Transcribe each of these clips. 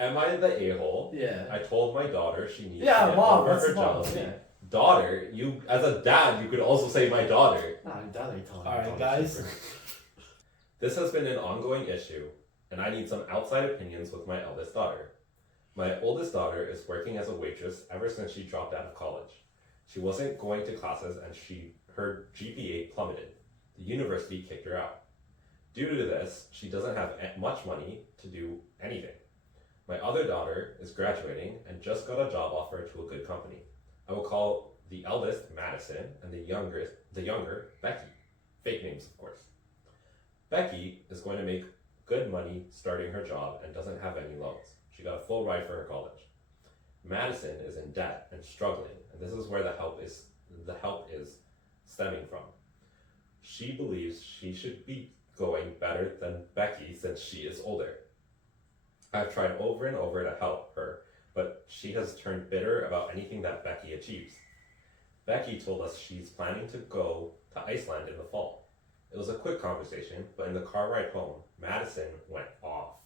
Am I the a-hole? Yeah. I told my daughter she needs to Yeah, get mom, over that's her mom. jealousy. Yeah. Daughter, you as a dad, you could also say my daughter. Nah, dad ain't telling Alright, me. guys. This has been an ongoing issue, and I need some outside opinions with my eldest daughter. My oldest daughter is working as a waitress ever since she dropped out of college. She wasn't going to classes and her GPA plummeted. The university kicked her out. Due to this, she doesn't have much money to do anything. My other daughter is graduating and just got a job offer to a good company. I will call the eldest Madison and the younger Becky. Fake names, of course. Becky is going to make good money starting her job and doesn't have any loans. She got a full ride for her college. Madison is in debt and struggling, and this is where the help is stemming from. She believes she should be going better than Becky since she is older. I've tried over and over to help her, but she has turned bitter about anything that Becky achieves. Becky told us she's planning to go to Iceland in the fall. It was a quick conversation, but in the car ride home, Madison went off.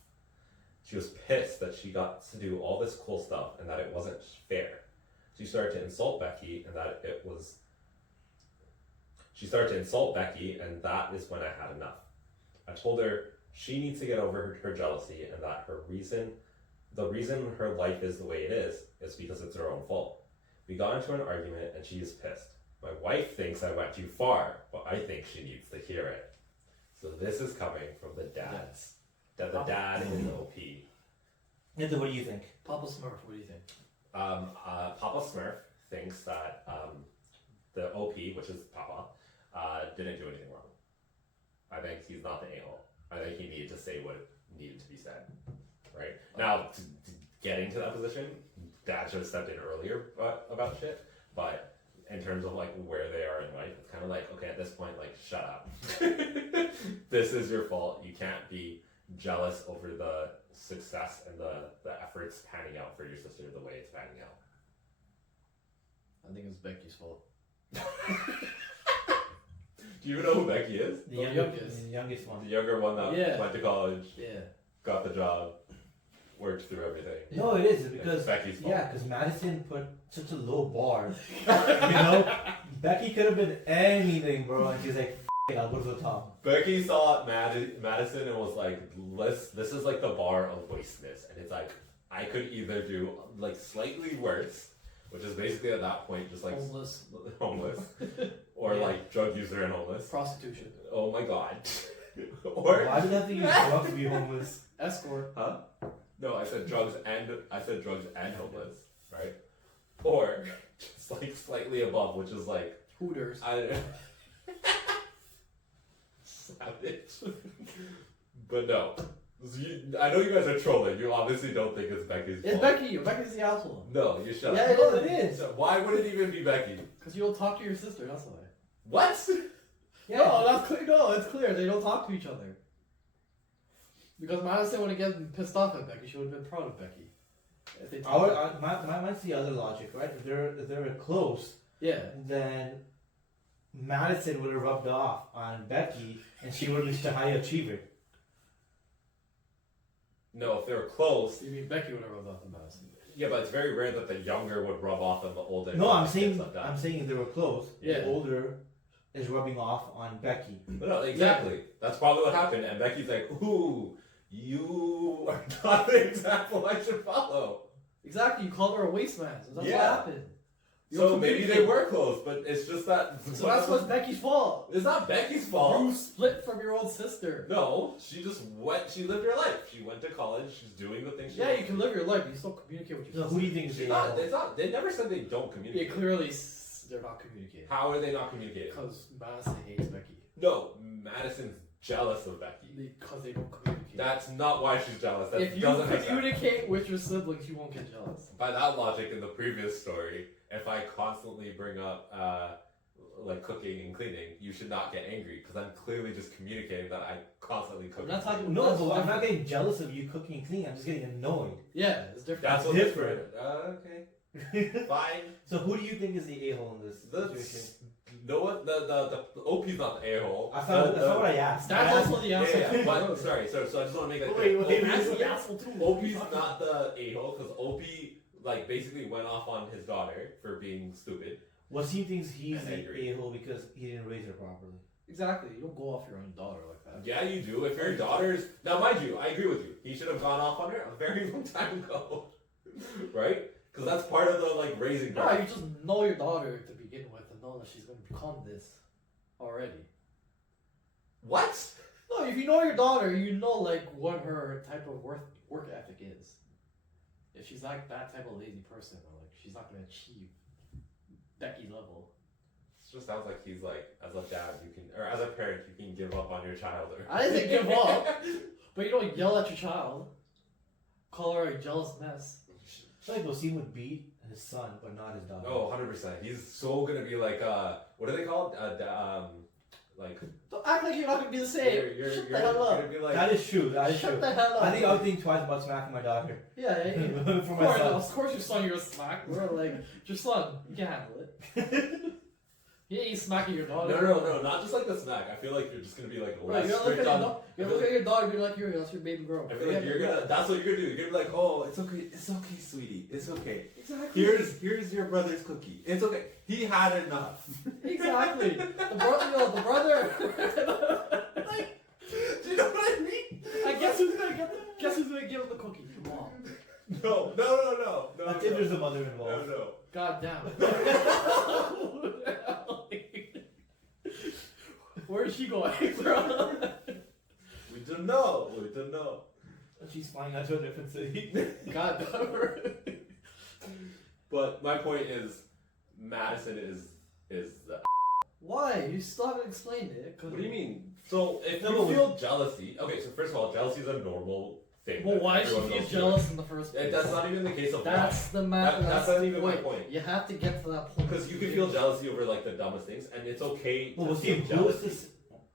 She was pissed that she got to do all this cool stuff and that it wasn't fair. She started to insult Becky, and that is when I had enough. I told her she needs to get over her jealousy and that the reason her life is the way it is because it's her own fault. We got into an argument and she is pissed. My wife thinks I went too far, but I think she needs to hear it. So this is coming from the dads. The dad in the OP. Nathan, what do you think? Papa Smurf, what do you think? Papa Smurf thinks that the OP, which is Papa, didn't do anything wrong. I think he's not the a-hole. I think he needed to say what needed to be said. Right? Now, getting to that position, Dad should have stepped in earlier about shit, but in terms of like where they are in life, it's kind of like, okay, at this point, like, shut up. This is your fault. You can't be jealous over the success and the efforts panning out for your sister the way it's panning out. I think it's Becky's fault. Do you even know who Becky is? The youngest. youngest one. The younger one that went to college, Yeah. got the job, worked through everything. No, it is because It's Becky's fault. yeah, because Madison put such a low bar. You know, Becky could have been anything, bro, and she's like, "F it, I'll go to the top." Becky saw Madison and was like, this is like the bar of wasteness. And it's like, I could either do like slightly worse, which is basically at that point just like homeless or like drug user and homeless. Prostitution. Oh my god. Or Why did I have to use drugs to be homeless? Escort. huh? No, I said drugs and homeless, right? Or just like slightly above, which is like Hooters. Savage. But no. I know you guys are trolling. You obviously don't think it's Becky's It's fault. Becky. Becky's the asshole. No, you shut Yeah, up. it is. So why would it even be Becky? Because you don't talk to your sister, that's why. What? Yeah. No, that's clear. No, it's clear. They don't talk to each other. Because Madison would have gotten pissed off at Becky. She would have been proud of Becky. If they talked. Mine's the other logic, right? If they're close, Yeah. then Madison would have rubbed off on Becky, and she would have been such a high achiever. No, if they were close. You mean Becky would have rubbed off on Madison? Yeah, but it's very rare that the younger would rub off on the older. No, I'm Things saying like that. if they were close, Yeah. the older is rubbing off on Becky. But no, exactly. That's probably what happened. And Becky's like, ooh, you are not the example I should follow. Exactly. You called her a waste man. So that's Yeah. what happened. You So don't maybe they communicate. were close, but it's just that. So that's what's Becky's fault. It's not Becky's You fault. split from your old sister. No, she lived her life. She went to college. She's doing the things she Yeah, wants you can to live your life, but you still communicate with So your who do sister. you think is do. the It's not. They never said they don't Yeah, communicate. clearly they're not communicating. How are they not communicating? Because Madison hates Becky. No, Madison's jealous of Becky. Because they don't communicate. That's not why she's jealous. That If you doesn't make sense. communicate with your siblings, you won't get jealous. By that logic, in the previous story, if I constantly bring up like cooking and cleaning, you should not get angry because I'm clearly just communicating that I constantly cook. I'm not and clean. talking. No, That's but I'm not different. getting jealous of you cooking and cleaning. I'm just getting annoyed. Yeah, it's different. That's what's different. different. Okay, fine. So who do you think is the a-hole in this That's situation? No one, the OP's not the a-hole. That's not what I asked. That's also the Yeah, answer. yeah, but, sorry, so I just want to make that Wait, clear. wait, That's the asshole too. OP's not the a-hole, because OP, like, basically went off on his daughter for being stupid. Well, he thinks he's And the angry. a-hole because he didn't raise her properly. Exactly. You don't go off your own daughter like that. Yeah, you do. If your daughter's... Now, mind you, I agree with you. He should have gone off on her a very long time ago. Right? Because that's part of the, like, raising No, part. you just know your daughter to begin with and know that she's going to become this already. What? No, if you know your daughter, you know like what her type of work ethic is. If she's like that type of lazy person, or like she's not going to achieve Becky level. It just sounds like he's like, as a dad, you can... Or as a parent, you can give up on your child. Or... I didn't say give up, but you don't yell at your child. Call her a jealous mess. I feel like Wasim would beat his son, but not his daughter. Oh, 100%. He's so gonna be like, what are they called? Like... Don't act like you're not going to be the same. Shut the hell up. gonna be like... That is true. That is Shut true. the hell up. I think I would think twice about smacking my daughter. Yeah, yeah, yeah. For Of my course, son. of course your son you're a smack. We're like, your son, you can handle it. You ain't smacking your daughter. No, not just like the smack. I feel like you're just gonna be like Right, less you're strict on... you look at your dog and be like, that's your baby girl. I feel like you're gonna... That's what you're gonna do. You're gonna be like, oh, it's okay, sweetie. It's okay. Exactly. Here's your brother's cookie. It's okay. He had enough. Exactly. The brother. Like, Do you know what I mean? I guess who's gonna give him the cookie? Your mom. No. That's if there's a mother No, involved. no. God damn. Where is she going, bro? We don't know. She's flying out to a different city. God damn. But my point is, Madison is the... Why? You still haven't explained it. What do you mean? So if No, you but feel jealousy... Okay, so first of all, jealousy is a normal thing. Well, that why did she everyone feel goes jealous in the first through. place? That's not even the case of That's the matter. That's not even my point. You have to get to that point. Because you can feel jealousy over like the dumbest things, and it's okay Well, to feel Wasim, who is jealousy. this?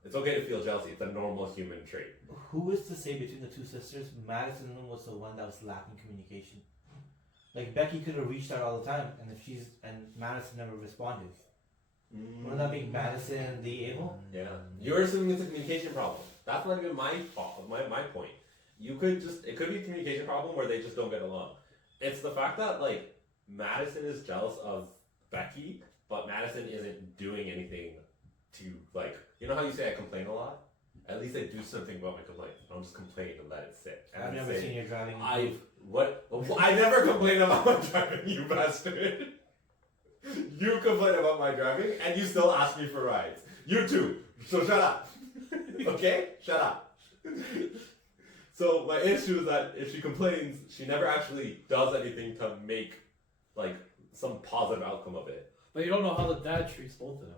It's okay to feel jealousy. It's a normal human trait. Who is to say between the two sisters, Madison was the one that was lacking communication? Like Becky could have reached out all the time, and Madison never responded. Wouldn't that make Madison the a-hole? Yeah. You're assuming it's a communication problem. That's not even my fault. My point. It could be a communication problem where they just don't get along. It's the fact that like Madison is jealous of Becky, but Madison isn't doing anything to like, you know how you say I complain a lot? At least I do something about my complaint. I don't just complain and let it sit. And I've never say, seen you driving. I never complain about my driving, you bastard. You complain about my driving, and you still ask me for rides. You too. So shut up. Okay? Shut up. So my issue is that if she complains, she never actually does anything to make like some positive outcome of it. But you don't know how the dad treats both of them.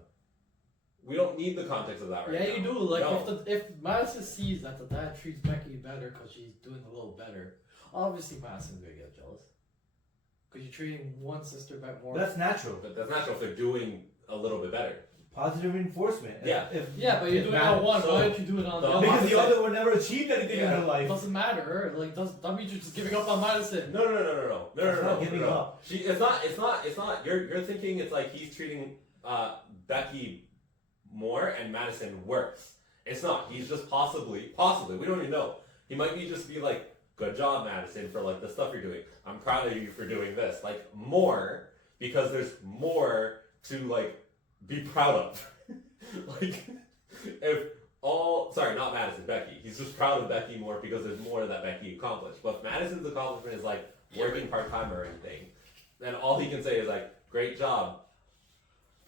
We don't need the context of that right now. Yeah, you do. Like No. if Madison sees that the dad treats Becky better because she's doing a little better, obviously Madison's gonna get jealous. Because you're treating one sister back more. That's natural. But that's natural if they're doing a little bit better. Positive reinforcement. Yeah. Yeah, but you're doing it on one. so- Why don't you do it on the the other? Because the opposite. other one never achieved anything in Yeah. her life. It doesn't matter. Like, that means you're just giving up on Madison. No. That's not giving up. It's not. You're thinking it's like he's treating Becky more and Madison worse. It's not. He's just possibly. We don't even know. He might just be like, good job, Madison, for like the stuff you're doing. I'm proud of you for doing this. Like more because there's more to like be proud of. Like not Madison, Becky. He's just proud of Becky more because there's more that Becky accomplished. But if Madison's accomplishment is like working part-time or anything, then all he can say is like, great job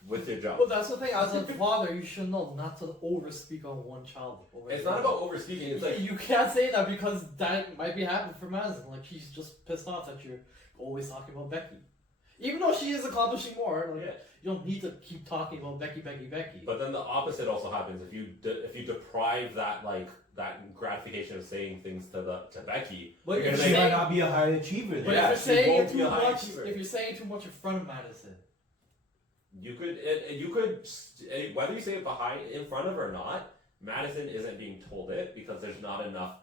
with your job. Well, that's the thing. As a father, you should know not to overspeak on one child. It's not about overspeaking. It's like you can't say that because that might be happening for Madison. Like, she's just pissed off that you're always talking about Becky. Even though she is accomplishing more, like, yeah. you don't need to keep talking about Becky. But then the opposite also happens if you deprive that gratification of saying things to Becky. But you're you're gonna She make- might not be a high achiever. But Yeah, if she you're saying won't it be too a high much, achiever. if you're saying too much in front of Madison, you could whether you say it behind in front of or not, Madison isn't being told it because there's not enough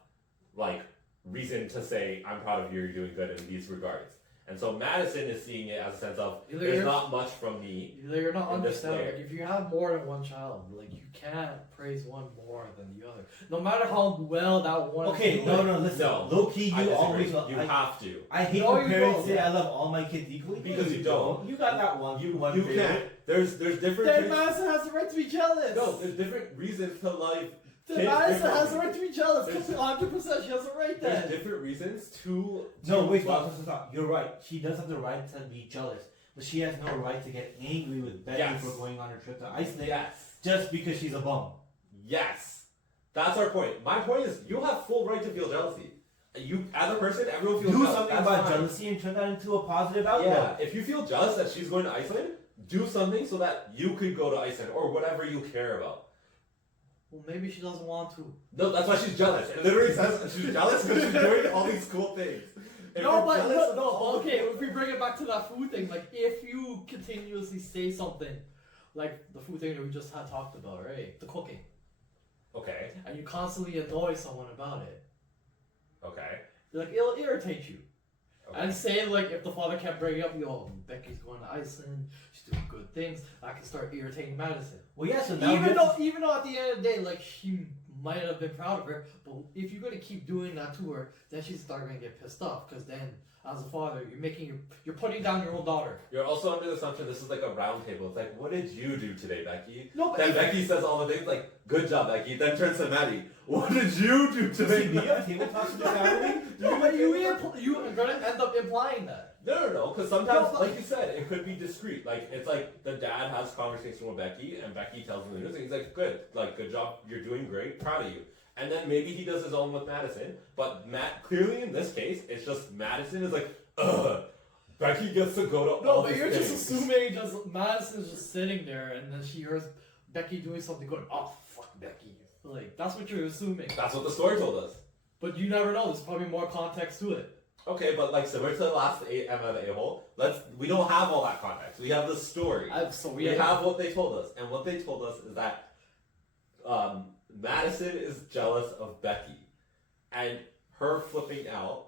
like reason to say I'm proud of you, you're doing good in these regards. And so Madison is seeing it as a sense of Either there's you're- not much from me. You're not In this understanding. way. Like, if you have more than one child, like you can't praise one more than the other. No matter how well that one. Okay, is no, doing. no, listen. No, Low key, I you disagree. always. You have to. I hate No, when you parents don't. say I love all my kids equally Because you don't. You got that one. You favorite. can't. There's different. Then kids- Madison has the right to be jealous. No, there's different reasons to like. Then kids Madison has the differently. right to be jealous. There's- 100%. She has the right There's then. different reasons to. No, wait, love- stop. You're right. She does have the right to be jealous, but she has no right to get angry with Betty Yes. for going on her trip to Iceland Yes. just because she's a bum. Yes. That's our point. My point is, you have full right to feel jealousy. You, as a person, everyone feels Do jealous. something That's about fine. jealousy and turn that into a positive outlook. Yeah. If you feel jealous that she's going to Iceland, do something so that you could go to Iceland or whatever you care about. Well, maybe she doesn't want to. No, that's why she's jealous. It literally says she's jealous because she's doing all these cool things. If No, you're but jealous of no, all okay. the- If we bring it back to that food thing, like if you continuously say something, like the food thing that we just had talked about, right? The cooking, Okay. and you constantly annoy someone about it, Okay. like it'll irritate you. Okay. And say like if the father kept bringing up, yo, Becky's going to Iceland, she's doing good things, I can start irritating Madison. Well, yeah. So now Even though at the end of the day, like she might have been proud of her, but if you're gonna keep doing that to her, then she's start gonna get pissed off. Because then, as a father, you're putting down your own daughter. You're also under the assumption this is like a round table. It's like, what did you do today, Becky? No, but Then if- Becky says all the things like, good job, Becky. Then turns to Maddie. What did you do today? do you have table talks with your family? No, but you are gonna end up implying that. No, because sometimes, No, but- like you said, it could be discreet. Like, it's like the dad has conversation with Becky, and Becky tells him the news, and he's like, good, like, good job, you're doing great, proud of you. And then maybe he does his own with Madison, but clearly in this case, it's just Madison is like, ugh, Becky gets to go to No, all but these you're things. just assuming Madison's just sitting there, and then she hears Becky doing something, going, oh fuck Becky. Like that's what you're assuming. That's what the story told us. But you never know. There's probably more context to it. Okay, but like similar to the last Emma the A-hole, we don't have all that context. We have the story. So We have what they told us, and what they told us is that Madison is jealous of Becky, and her flipping out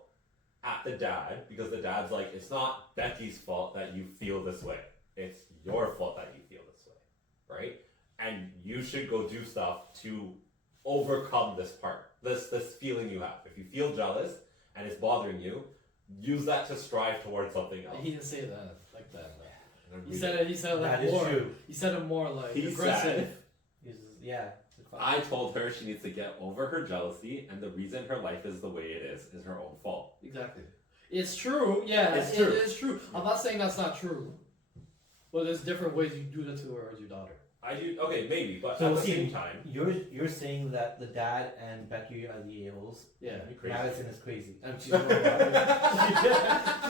at the dad because the dad's like, it's not Becky's fault that you feel this way. It's your fault that you feel this way, right? And you should go do stuff to overcome this part, this feeling you have. If you feel jealous and it's bothering you, use that to strive towards something else. He didn't say that like that. And He said it. He said it like That is more. true. He said it more like He aggressive. said, Yeah. I told her she needs to get over her jealousy, and the reason her life is the way it is her own fault. Exactly. It's true. Yeah, It's true. It is true. I'm not saying that's not true. But there's different ways you do that to her as your daughter. I do, okay, maybe, but So at the see, same time, you're saying that the dad and Becky are the a-holes. Yeah. you're crazy. Madison is crazy. And she's normal.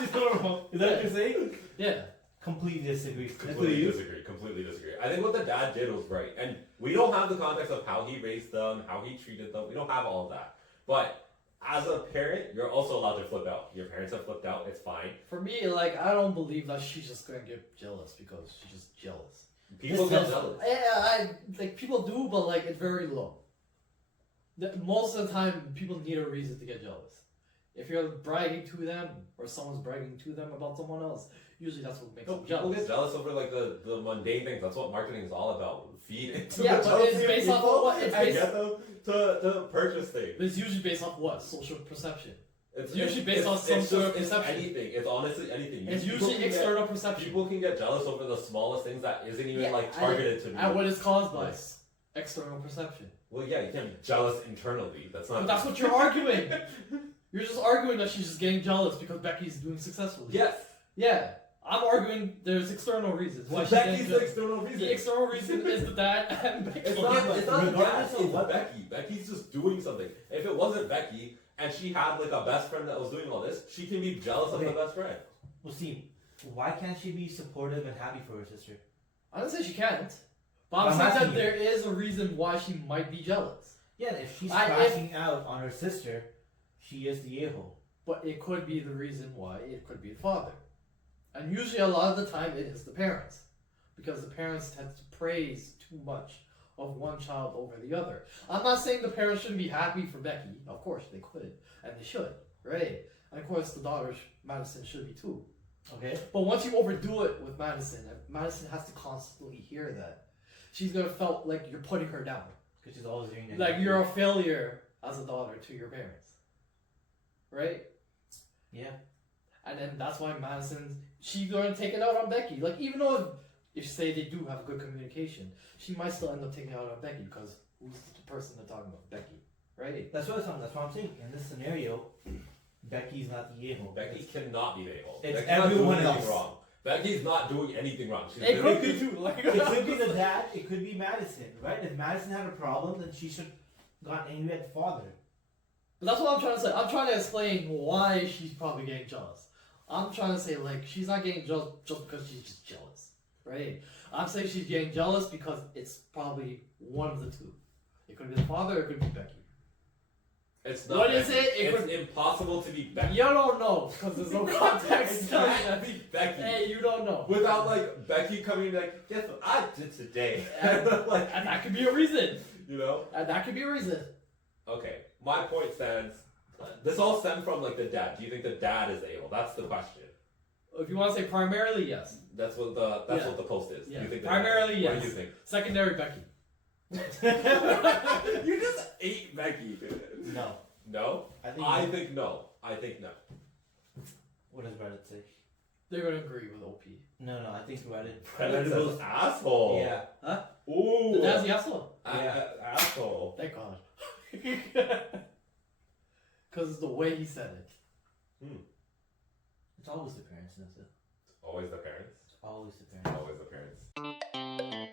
She's normal. Is that what you're saying? Yeah. Completely disagree. Completely disagree. I think what the dad did was right. And we don't have the context of how he raised them, how he treated them. We don't have all of that. But as a parent, you're also allowed to flip out. Your parents have flipped out, it's fine. For me, like, I don't believe that she's just gonna get jealous because she's just jealous. People get jealous. Yeah, like people do, but like it's very low. Most of the time, people need a reason to get jealous. If you're bragging to them, or someone's bragging to them about someone else, usually that's what makes No, them people jealous. get jealous over like the mundane things. That's what marketing is all about. Feed into Yeah, the but jealousy it's of based off people of what? It's and based- get them to purchase things. But it's usually based off what? Social perception. It's usually based on some it's sort of just- it's perception. anything. It's honestly anything. It's People usually can get- external perception. People can get jealous over the smallest things that isn't even Yeah, like targeted to me. And what is caused by? Yeah. External perception. Well, yeah, you can't be jealous internally. That's not. But that's what you're arguing. You're just arguing that she's just getting jealous because Becky's doing successfully. Yes. Yeah. I'm arguing there's external reasons why she's Becky's getting the jealous. external reason. The external reason is the dad and Becky. It's Okay, not. but It's not the dad. regardless of It's what- Becky. Becky's just doing something. If it wasn't Becky and she had like a best friend that was doing all this, she can be jealous of Okay. the best friend. Well, see, why can't she be supportive and happy for her sister? I don't say she can't. But I'm I'm saying asking that you. there is a reason why she might be jealous. Yeah, if she's If- crashing out on her sister, she is the a-hole. But it could be the reason why it could be the father. And usually a lot of the time it is the parents. Because the parents tend to praise too much of one child over the other. I'm not saying the parents shouldn't be happy for Becky. Of course they could. And they should. Right? And of course, the daughter, Madison, should be too. Okay. But once you overdo it with Madison, Madison has to constantly hear that. She's gonna felt like you're putting her down. Because she's always hearing that. Like you're a failure as a daughter to your parents. Right? Yeah. And then that's why Madison, she's gonna take it out on Becky. Like even though if say they do have good communication, she might still end up taking it out on Becky because who's the person they're talking about? Becky. Right? That's what I'm saying. In this scenario, Becky's not the a-hole. Becky cannot be the a-hole. It's Becky's not doing everyone anything else. wrong. Becky's not doing anything wrong. She's It could be literally- too. Like It could be the dad, it could be Madison, right? If Madison had a problem, then she should got angry at the father. But that's what I'm trying to say. I'm trying to explain why she's probably getting jealous. I'm trying to say like she's not getting jealous just because she's just jealous, right? I'm saying she's getting jealous because it's probably one of the two. It could be the father, or it could be Becky. It's not. What Becky. is it? It It's could- impossible to be Becky. You don't know because there's no context. It telling can't you. be Becky. Hey, you don't know. Without like Becky coming and like, guess what I did today? like, And that could be a reason. you know? And that could be a reason. Okay, my point stands. This all stemmed from like the dad. Do you think the dad is a-hole? That's the question. If you want to say primarily, yes. That's what Yeah. the post is. Yeah. Do you think the Primarily, dad? yes. What do you think? Secondary, Becky. You just ate Becky, dude. No. No? I think no. I think no. What does Reddit say? They're gonna agree with OP. No, I think Reddit. Reddit says asshole. Yeah. Huh? Ooh. That's the asshole. Yeah. Asshole. Thank God. Because it's the way he said it. It's always the parents, that's it. Always the parents. It's always the parents. Always the parents.